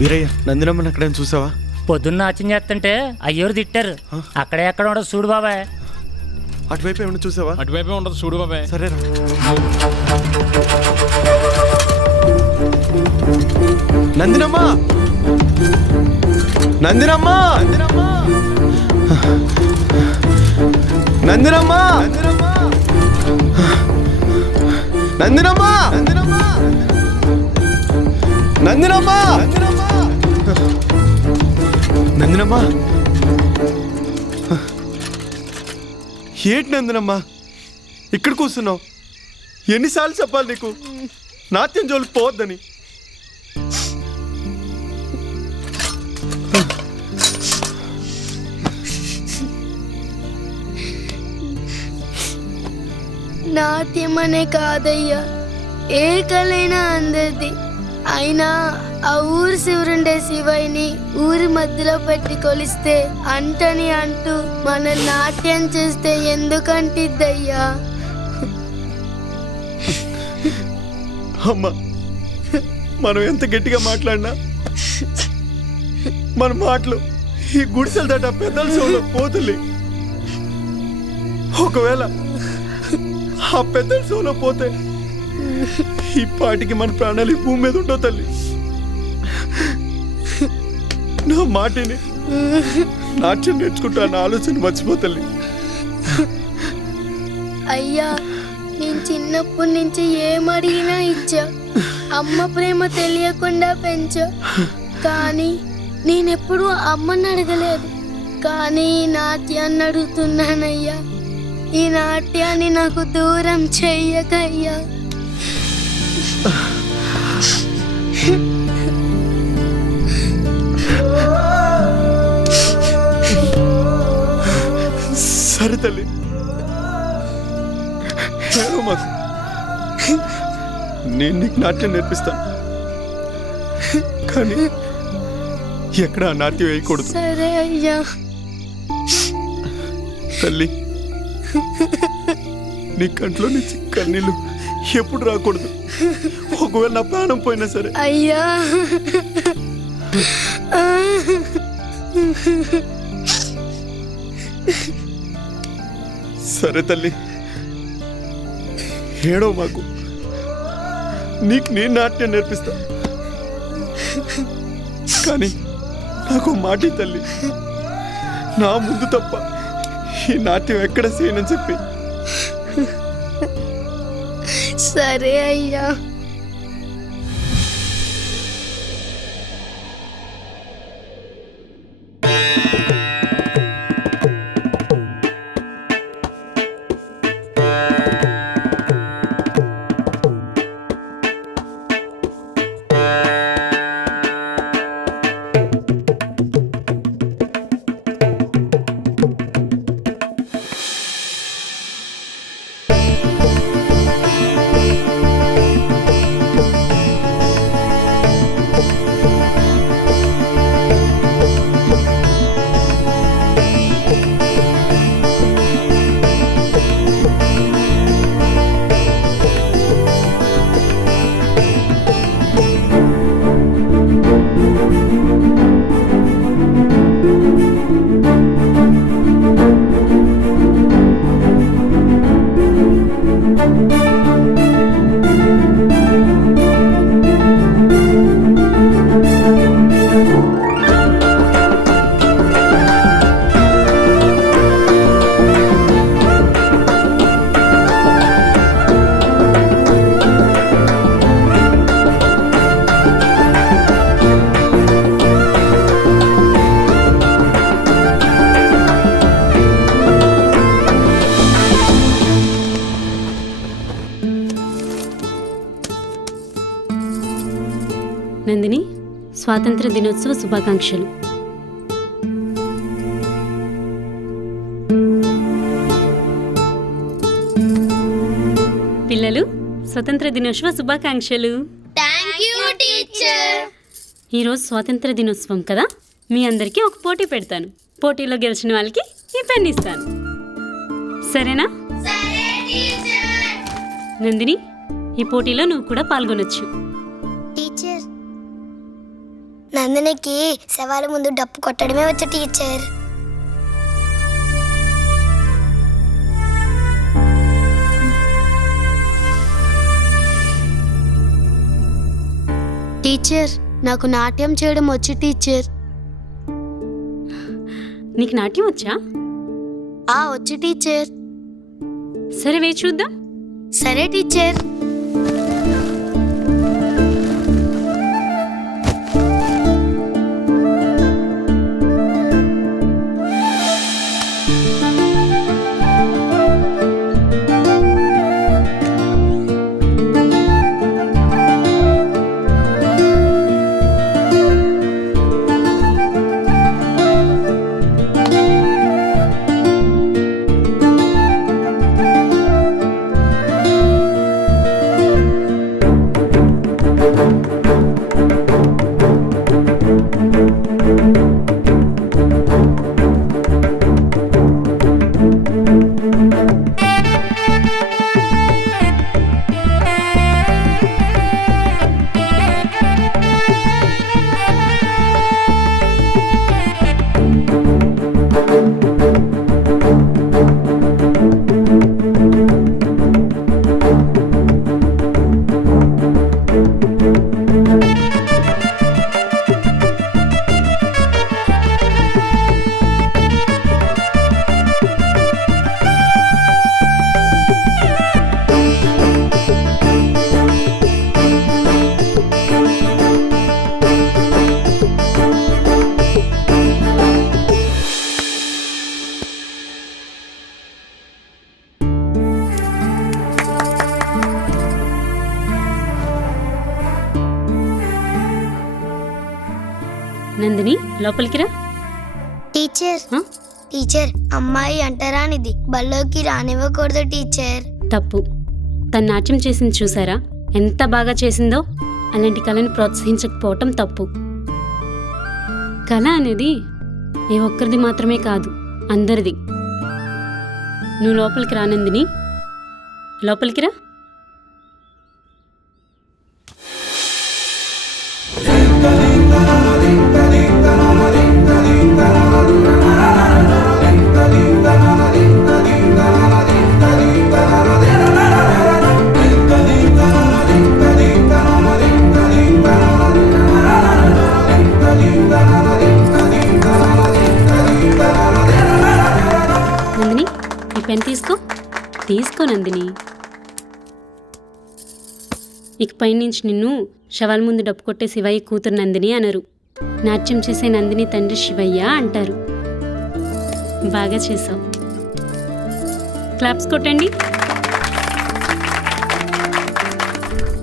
వీరయ్య, నందినమ్మని అక్కడేం చూసావా? పొద్దున్న నాట్యం చేస్తుంటే అయ్యోరు తిట్టారు. అక్కడే ఎక్కడ ఉండదు చూడు బాబాయ్. అటువైపు ఏమన్నా చూసావా? అటువైపే ఉండదు చూడు బాబాయ్. సరేరా. నందినమ్మ, నందినమ్మ, నందినమ్మ, నందినమ్మ, నందినమ్మ, నందినమ్మ, ఏంటి నందినమ్మ ఇక్కడ కూర్చున్నావు? ఎన్నిసార్లు చెప్పాలి నీకు నాట్యం జోలికి పోవద్దని? నాట్యం అనే కాదయ్యా, ఏ కళైనా అందరిది. అయినా ఆ ఊరు శివురుండే శివయ్యని ఊరి మధ్యలో పెట్టి కొలిస్తే అంటని అంటూ మన నాట్యం చేస్తే ఎందుకంటిద్దయ్యా? అమ్మా, మనం ఎంత గట్టిగా మాట్లాడినా మన మాటలు ఈ గుడిసెల దట పెద్దల చెవులో పోతుంది. ఒకవేళ ఆ పెద్దల చెవులో పోతే ఈ పాటికి మన ప్రాణాలు ఈ భూమి మీద ఉండవు తల్లి. నా మాటిని నాట్యం నేర్చుకుంటా అన్న ఆలోచన మర్చిపోతల్లి. అయ్యా, నేను చిన్నప్పటి నుంచి ఏమడిగినా ఇచ్చా. అమ్మ ప్రేమ తెలియకుండా పెంచా. కానీ నేనెప్పుడు అమ్మని అడగలేదు. కానీ ఈ నాట్యాన్ని అడుగుతున్నానయ్యా. ఈ నాట్యాన్ని నాకు దూరం చెయ్యకయ్యా. సరే తల్లి, మాకు నేను నీకు నాట్యం నేర్పిస్తాను. కానీ ఎక్కడ ఆ నాట్యం వేయకూడదు. సరే అయ్యా. తల్లి, నీ కంట్లో నుంచి కన్నీళ్ళు ఎప్పుడు రాకూడదు. ఒకవేళ నా ప్రాణం పోయినా సరే. అయ్యా, సరే తల్లి, ఏడో మాకు. నీకు నేను నాట్యం నేర్పిస్తా. కానీ నాకు మాట తల్లి, నా ముందు తప్ప ఈ నాట్యం ఎక్కడ చేయనని చెప్పి. సరే అయ్యా. నందిని, స్వాతంత్ర దినోత్సవ శుభాకాంక్షలు. పిల్లలు, స్వతంత్ర దినోత్సవ శుభాకాంక్షలు. ఈరోజు స్వాతంత్ర దినోత్సవం కదా, మీ అందరికీ ఒక పోటీ పెడతాను. పోటీలో గెలిచిన వాళ్ళకి ఈ పెన్ ఇస్తాను. సరేనా? నందిని, ఈ పోటీలో నువ్వు కూడా పాల్గొనొచ్చు. నందినికి శవాల ముందు డప్పు కొట్టడమే వచ్చు టీచర్. టీచర్ నాకు నాట్యం చేయడం వచ్చు టీచర్. నీకు నాట్యం వచ్చా? వచ్చు టీచర్. సరే వే చూద్దాం. సరే టీచర్. నందిని లోపలికి రా. టీచర్ ఆ? టీచర్ అమ్మాయి అంటరానిది, బల్లోకి రానివ్వకూడదు టీచర్. తప్పు. తను నాట్యం చేసింది చూసారా, ఎంత బాగా చేసిందో. అలాంటి కళని ప్రోత్సహించకపోవటం తప్పు. కళ అనేది ఏ ఒక్కరిది మాత్రమే కాదు, అందరిది. నువ్వు లోపలికి రా నందిని, లోపలికి రా. నందిని ఈ పెన్ తీసుకో నందిని. ఇక పైనుంచి నిన్ను శవాల ముందు డప్పు కొట్టే శివయ్య కూతురు నందిని అనరు, నాట్యం చేసే నందిని తండ్రి శివయ్య అంటారు. బాగా చేసావు. క్లాప్స్ కొట్టండి.